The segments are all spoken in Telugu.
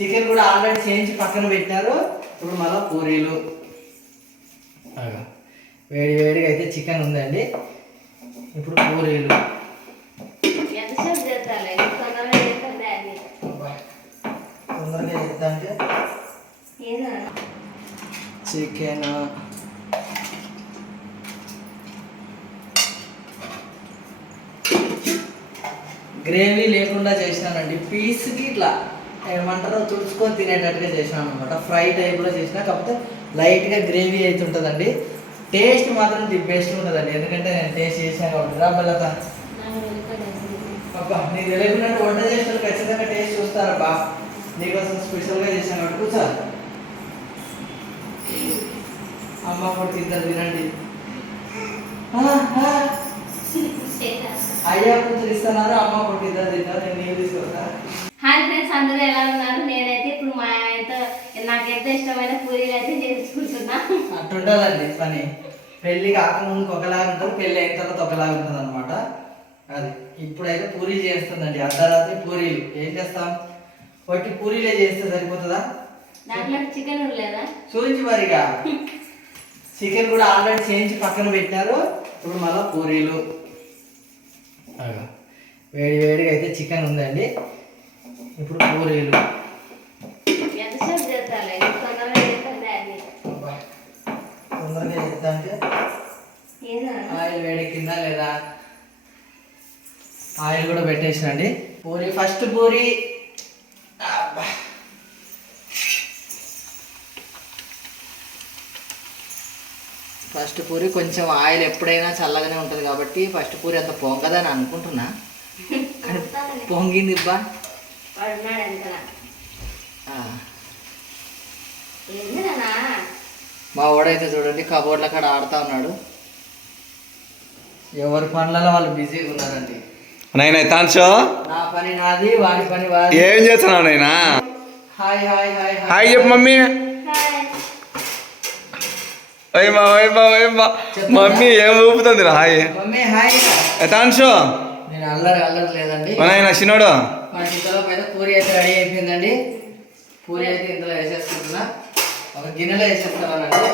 చికెన్ కూడా ఆల్రెడీ చేయించి పక్కన పెట్టినారు. ఇప్పుడు మళ్ళీ పూరీలు. వేడి వేడిగా అయితే చికెన్ ఉందండి. ఇప్పుడు పూరీలు. తొందరగా చేస్తాను డాడీ అబ్బా. తొందరగా చేద్దాం అంటే? ఏదో. చికెన్. గ్రేవీ లేకుండా చేసినానండి. పీస్కి ఇట్లా. ఏమంటారో తుడుచుకొని తినేటట్టుగా చేసినాను అనమాట ఫ్రై టైప్లో చేసిన కాకపోతే లైట్గా గ్రేవీ అయితే ఉంటుందండి. టేస్ట్ మాత్రం ది బెస్ట్ ఉంటుందండి. ఎందుకంటే నేను టేస్ట్ చేసాను కాబట్టి. రా బల్లత. అబ్బా నీకు తెలియకుండా వంట చేసిన ఖచ్చితంగా టేస్ట్ చూస్తారబ్బా. నీకోసం స్పెషల్గా చేశాను కాబట్టి కూర్చో. అమ్మ కొడుకు ఇద్దరు తినండి. అయ్యా కూతురు ఇస్తున్నారు? అమ్మ కొడుకు ఇద్దరు తింటారు నేను నీళ్ళు తీసుకొస్తా. హాయ్ ఫ్రెండ్స్ అందరూ ఎలా ఉన్నారు? నేనైతే ఇప్పుడు మా ఆయనతో నాకు ఎంత ఇష్టమైన పూరీలు అయితే చేసుకుంటున్నా. అట్టుంటదండి పని. పెళ్ళి కాకముందుకు ఒకలాగా ఉంటుంది పెళ్ళి అయిన తర్వాత ఒకలాగా ఉంటుంది అనమాట అది. ఇప్పుడైతే పూరీ చేస్తుందండి అర్ధరాత్రి పూరీలు. ఏం చేస్తాం? ఒకటి పూరీలే చేస్తే సరిపోతుందా? దాంట్లో చికెన్ లేదా చూపించి మరిగా. చికెన్ కూడా ఆల్రెడీ చేయించి పక్కన పెట్టినారు. ఇప్పుడు మళ్ళీ పూరీలు. వేడి వేడిగా అయితే చికెన్ ఉందండి. ఇప్పుడు చేస్తాలే తొందరగా చేద్దాం అంటే ఆయిల్ వేడెక్కిందా లేదా? ఆయిల్ కూడా పెట్టేసినండి పూరి ఫస్ట్ పూరి. ఫస్ట్ పూరి కొంచెం ఆయిల్ ఎప్పుడైనా చల్లగానే ఉంటుంది కాబట్టి ఫస్ట్ పూరి అంత పొంగదని అనుకుంటున్నా. కానీ పొంగింది బా వాడు ఉన్నాడు మా వాడైతే చూడండి కబోర్డ్ల కాడ ఆడుతా ఉన్నాడు. ఎవరి పనులలో వాళ్ళు బిజీగా ఉన్నారండి. నైనా తాన్షో? నా పని నాది వాడి పని వాడి. ఏం చేస్తున్నావు Naina? Hi hi hi hi. చెప్పు మమ్మీ. హాయ్ ఓయమ్మా ఓయమ్మా ఓయమ్మా మమ్మీ ఏం ఊపుతుంది రా హాయ్. Mummy hi. తాన్షో? నేను అల్లరి అల్లరి లేదండి నాయన చిన్నోడు? మనకి ఇంతలో పైన పూరి అయితే రెడీ అయిపోయిందండి. పూరి అయితే ఇందులో వేసేసుకుంటున్నా. ఒక గిన్నెలో వేసేస్తున్నానండి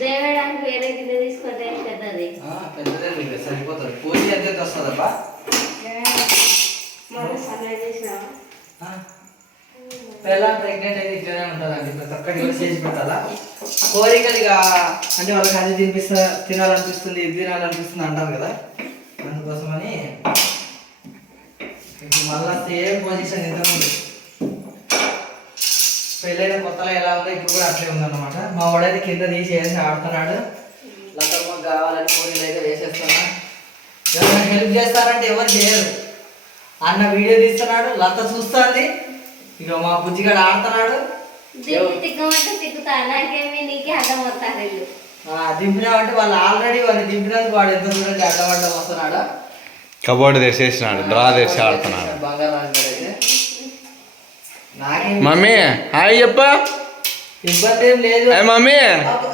దేవేడానికి వేరే గిన్నె తీసుకుంటే పెద్దది. ఆ, పెద్దదే మీకు సరిపోతుంది. పూరి ఎంత వస్తుందబ్బా. పిల్ల ప్రెగ్నెంట్ అయితే ఇట్లనే ఉంటుందండి. ప్రతి ఒక్కటి చేసి పెట్టాలా? కోరికలుగా అంటే వాళ్ళకి అది తినిపిస్తా తినాలనిపిస్తుంది ఇది తినాలనిపిస్తుంది అంటారు కదా. అందుకోసమని ఇప్పుడు మళ్ళా సేమ్ పొజిషన్ ఇంతకుముందు పెళ్ళైన కొత్తలో ఎలా ఉందో ఇప్పుడు కూడా అట్లే ఉందన్నమాట. మా వాడైతే కింద తీసి వేసి ఆడుతున్నాడు. లతమ్మ కావాలని పూరీలు అయితే వేసేస్తున్నా. ఎవరైనా హెల్ప్ చేస్తారంటే ఎవరు చేయరు. అన్న వీడియో తీస్తున్నాడు లత చూస్తుంది. ఇక మా బుజ్జిగాడు ఆడుతున్నాడు. దిక్కు తిక్కుతా నాకేమి నీకే అర్థం అవుతారు దింపినామంటే వాళ్ళు ఆల్రెడీ వాళ్ళు దింపినందుకు వాడు ఎంత దూరం అడ్డపడ్డం వస్తున్నాడు. కబోర్డు తెరిచేసినాడు డ్రా తెరిచి ఆడుతున్నాడు. మమ్మీ హాయ్ చెప్ప. ఇబ్బంది ఏం లేదు. మమ్మీ.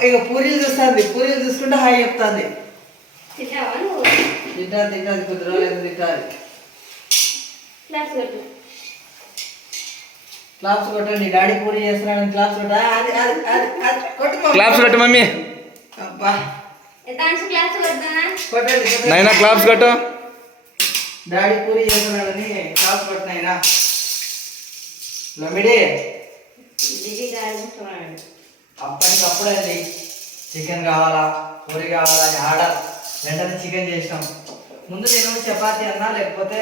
ఇక పూరీలు చూస్తుంది పూరీలు చూసుకుంటే హాయ్ చెప్తుంది. తింటాది తింటాది కొద్ది రోజులు పెట్టు క్లాప్స్ కొట్టండి డాడీ పూరి చేస్తున్నాడు క్లాప్స్ కొట్ట? అది అది అది అది కొట్టుకో క్లాప్స్ కట్టు మమ్మీ. అబ్బా. నైనా క్లాప్స్ కట్టు? డాడీ పూరి చేస్తున్నాడని క్లాప్స్ బిజీ కాడుకుంటున్నాడు అప్పటికప్పుడు అండి చికెన్ కావాలా? పూరి కావాలా? అని ఆర్డర్. వెంటనే చికెన్ చేసినాం. ముందు నేను చపాతి అన్నా లేకపోతే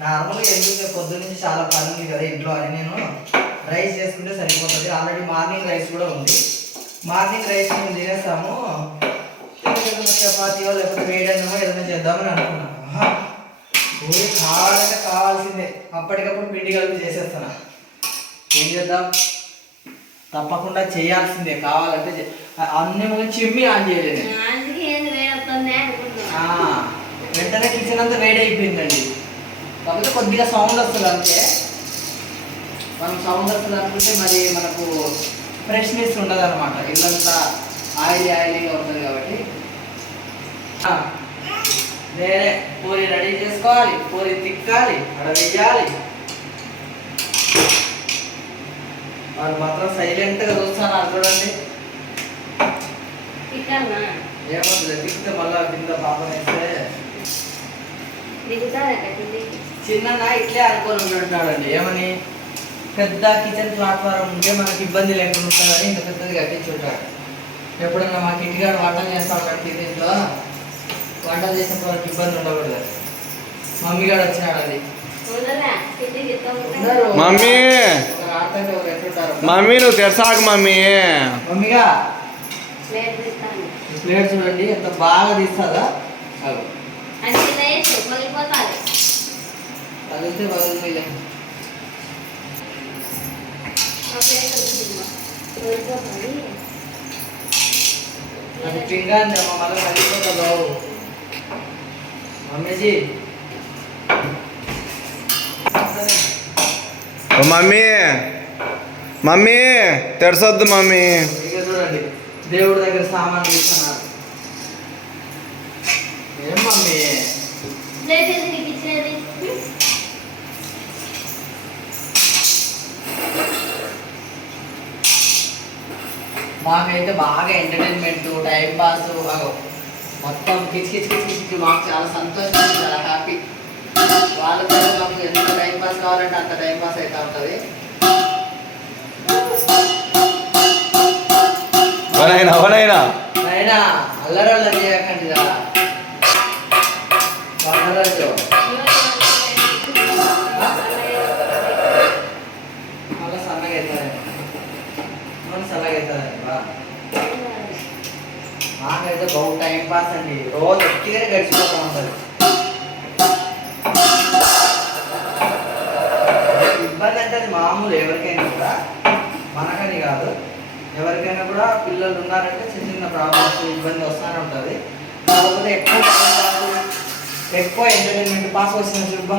నార్మల్గా ఎందుకు పొద్దు నుంచి చాలా పని ఉంది కదా ఇంట్లో అని నేను రైస్ చేసుకుంటే సరిపోతుంది. ఆల్రెడీ మార్నింగ్ రైస్ కూడా ఉంది. మార్నింగ్ రైస్ మేము తినేస్తాము చపాతీయో లేకపోతే వేడన్నమో ఏదైనా చేద్దామని అనుకున్నాను కావాలంటే కావాల్సిందే. అప్పటికప్పుడు పిండి కలిపి చేసేస్తాను. ఏం చేద్దాం? తప్పకుండా చేయాల్సిందే. కావాలంటే అన్ని ముందు చిమ్మి ఆన్ చేయలేదు వెంటనే కిచెన్ అంతా వేడి అయిపోయిందండి కాకపోతే కొద్దిగా సౌండ్ వస్తుంది అంతే. మనం సౌండ్ వస్తుంది అనుకుంటే మరి మనకు ఫ్రెష్నెస్ ఉండదు అనమాట ఇల్లంతా ఆయిలీ ఆయిలీగా ఉంటుంది కాబట్టి. నేనే పూరి రెడీ చేసుకోవాలి. పూరి తిక్కాలి అక్కడ వేయాలి వాళ్ళు మాత్రం సైలెంట్గా చూస్తున్నారు చూడండి. ఏమవుతుంది? దిగితే మళ్ళీ కింద పాపం వేస్తే చిన్న ఇట్లే అనుకొని ఉంటున్నాడండి ఏమని? పెద్ద కిచెన్ ప్లాట్ఫారం ఉంటే మనకి ఇబ్బంది లేకుండా ఉంటుందని ఇంత పెద్దది కట్టించుంటాడు ఎప్పుడన్నా మాకు ఇంటికాడ వంటలు చేస్తా ఉంటాడు కిచెన్లో వంటలు చేసినప్పుడు వాళ్ళకి ఇబ్బంది ఉండకూడదు. మమ్మీ గారు వచ్చినాడు అది. మమ్మీ. మమ్మీ నువ్వు తెరసాకు మమ్మీ. మమ్మీగా ప్లేట్ చూడండి ఎంత బాగా తీస్తుందా అవి. అంటే అది పింగాంది అమ్మ మళ్ళీ పగిలిపోతుందో మమ్మీజీ. ఓ మమ్మీ. మమ్మీ తెరసొద్దు మమ్మీ. చూడండి దేవుడి దగ్గర సామాన్ తీసుకున్నారు ఏం మమ్మీ ప్లేట్ ఏది నీకు ఇచ్చినది మాకైతే బాగా ఎంటర్టైన్మెంట్ టైం పాస్ మొత్తం కిచ్ కిచ్ కిచ్ కిచ్ మాకు చాలా సంతోషం చాలా హ్యాపీ. వాళ్ళతో మాకు ఎంత టైం పాస్ కావాలంటే అంత టైం పాస్ అవుతా ఉంటుంది. అవనైనా అవనైనా అయినా అల్లరి అల్లరి చేయకండి అయితే బహు టైం పాస్ అండి. రోజు ఎత్తిగానే గడిచిపోతూ ఉంటుంది. ఇబ్బంది అంటే అది మామూలు ఎవరికైనా కూడా మనకని కాదు. ఎవరికైనా కూడా పిల్లలు ఉన్నారంటే చిన్న చిన్న ప్రాబ్లమ్స్ ఇబ్బంది వస్తూనే ఉంటుంది. కాకపోతే ఎక్కువ ఎక్కువ ఎంటర్టైన్మెంట్ పాస్ వచ్చింది చూబ్బా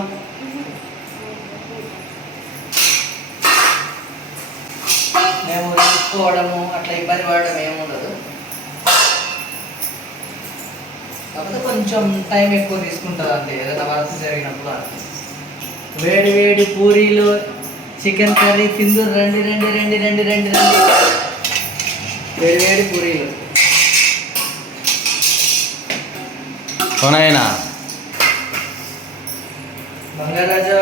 మేము తీసుకోవడము అట్లా ఇబ్బంది పడడం ఏమి ఉండదు కాకపోతే కొంచెం టైం ఎక్కువ తీసుకుంటుంది అంతే ఏదైనా వర్క్ జరిగినప్పుడు. వేడి వేడి పూరీలు చికెన్ కర్రీ తిందు రండి రండి రండి రండి రండి రండి. వేడి వేడి పూరీలు. అవనైనా బంగారాజు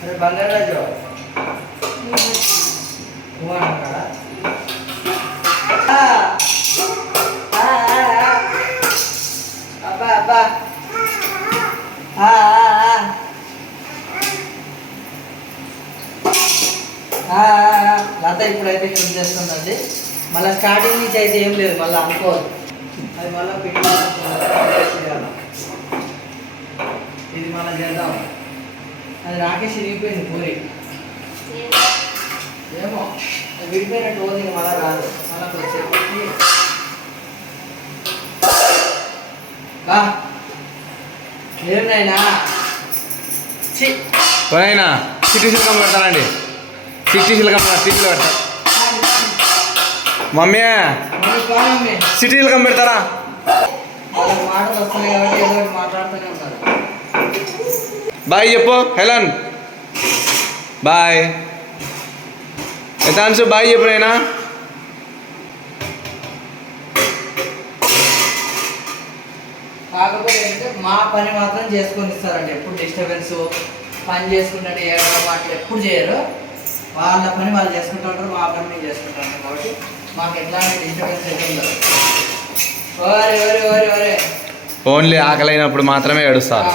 అరే బంగారాజు నువ్వు అన్నాడా? లత ఇప్పుడైతే క్లిక్ చేస్తుందండి మళ్ళీ స్టార్టింగ్ నుంచి అయితే ఏం లేదు మళ్ళీ అనుకోదు. అది మళ్ళీ పిక్ ఇది మనం చేద్దాం. అది రాకేష్ విరిగిపోయింది పూరి ఏమో అది విడిపోయినట్టు పోతే మళ్ళీ మళ్ళా రాదు. మళ్ళా వచ్చేప్పటికి బా. ఏం నాయనా? ఛీ. అవనైనా సిటీ శిల్కం సిటీలో పెడతా మమ్మీ మమ్మీ సిటీ శిల్కం పెడతారా? వాళ్ళకి మాటలు మాట్లాడుతూనే ఉన్నారు బాయ్ చెప్పు హెలన్. బాయ్. ఎతాన్సు బాయ్ చెప్పు నైనా కాకపోతే ఏంటంటే మా పని మాత్రం చేసుకొని ఇస్తారండి. ఎప్పుడు డిస్టర్బెన్స్ పని చేసుకుంటే ఏడడం అట్లా ఎప్పుడు చేయరు. వాళ్ళ పని వాళ్ళు చేసుకుంటుంటారు మా పని మేము చేసుకుంటాం కాబట్టి మాకు ఎట్లాంటి డిస్టర్బెన్స్ అయితే ఉండదు ఓరే ఓరే ఓరే ఓరే. ఓన్లీ ఆకలైనప్పుడు మాత్రమే ఏడుస్తారు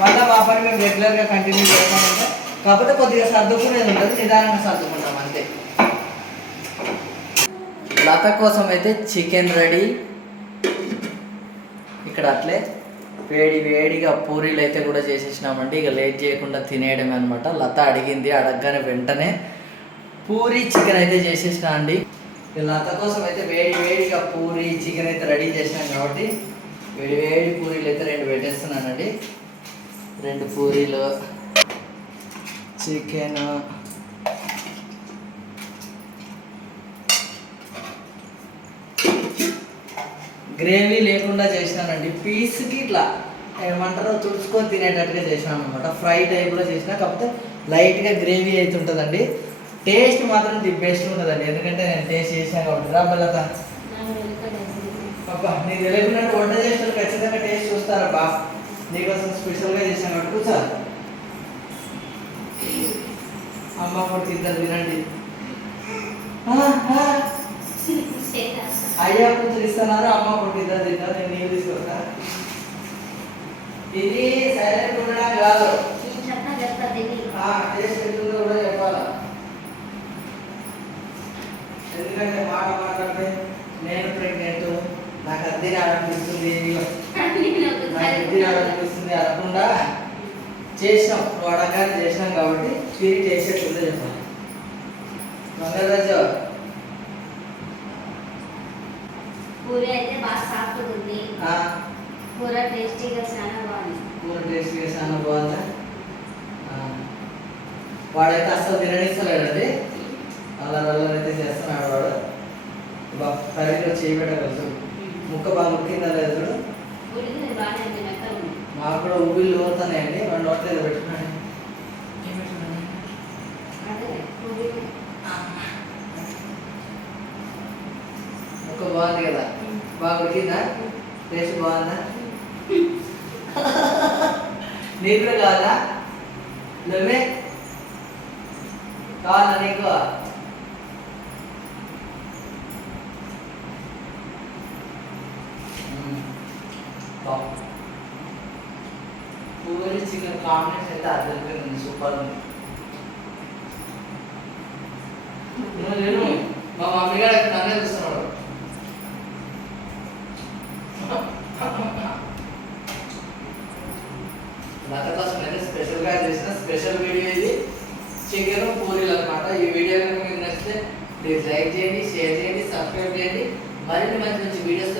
మళ్ళీ మా పని మేము రెగ్యులర్గా కంటిన్యూ చేస్తామంటే కాకపోతే కొద్దిగా సర్దుకునేది ఉంటుంది నిదానంగా సర్దుకుంటాం అంతే. లత కోసం అయితే చికెన్ రెడీ. ఇక్కడ అట్లే. వేడి వేడిగా పూరీలు అయితే కూడా చేసేసినామండి. ఇక లేట్ చేయకుండా తినేయడమే అనమాట లత అడిగింది అడగగానే వెంటనే పూరీ చికెన్ అయితే చేసేసిన అండి. ఇక లత కోసం అయితే వేడి వేడిగా పూరీ చికెన్ అయితే రెడీ చేసినాం కాబట్టి వేడి వేడి పూరీలు అయితే రెండు పెట్టేస్తున్నానండి. రెండు పూరీలు చికెన్ గ్రేవీ లేకుండా చేసినానండి. పీస్కి ఇట్లా ఏమంటారో తుడుచుకొని తినేటట్టుగా చేసినాను అనమాట ఫ్రై టైప్లో చేసిన కాకపోతే లైట్గా గ్రేవీ అయితే ఉంటుందండి. టేస్ట్ మాత్రం ది బెస్ట్ ఉంటుందండి. ఎందుకంటే నేను టేస్ట్ చేసాను కాబట్టి. రా బల్లత. అబ్బా నీకు తెలియకున్నట్టు వంట చేసిన ఖచ్చితంగా టేస్ట్ చూస్తారబ్బా. నీకోసం స్పెషల్గా చేశాను కాబట్టి కూర్చో. అమ్మ కొడుకు ఇద్దరు తినండి అయ్యా కూతురు ఇస్తున్నారు అమ్మ కొడుకు ఇద్దరు తింటారు నేను నీళ్ళు తీసుకొస్తా. ఇది సైలెంట్ ఉండడం కాదు. టేస్ట్ ఎట్లుందో కూడా చెప్పాలా? ఎందుకంటే మాట మాట్లాడితే నేను ప్రెగ్నెంట్ నాకు అద్దె రావనిపిస్తుంది నాకు అద్దె రావనిపిస్తుంది అనకుండా చేసినాం నువ్వు అడగానే చేసినాం కాబట్టి తిరిగి చేసేట్టుందో చెప్పాలి. మంగళరాజు పూరి అయితే బాగా సాఫ్ట్ ఉంది కూర టేస్టీగా చాలా బాగుంది. కూర టేస్ట్ చేసాను బాగుందా. వాడైతే అస్సలు తిననిస్తలేడండి. అల్లరి అయితే చేస్తున్నాడు వాడు. కర్రీలో చేయి పెట్టగలుగుతాడు ముక్క బాగా ముక్కిందా లేదు మాకు కూడా ఉబ్బిళ్ళు పోతున్నాయండి వాడు నోట్లో పెట్టుకున్నాడు ఏం పెట్టుకున్నాడు? అదే పూరి ముక్క బాగుంది కదా బాగా ఉడికిందా టేస్ట్ బాగుందా నీకు కూడా కావాలా నువ్వే కావాలా నీకు మ్మ్. బాగుంది. పూరి చికెన్ కాంబినేషన్ అయితే అద్దరిపోయి ఉంది సూపర్ ఉంది నేను లేను. మా మమ్మీ గారు ఇక్కడ నన్నే చూస్తున్నాడు We just.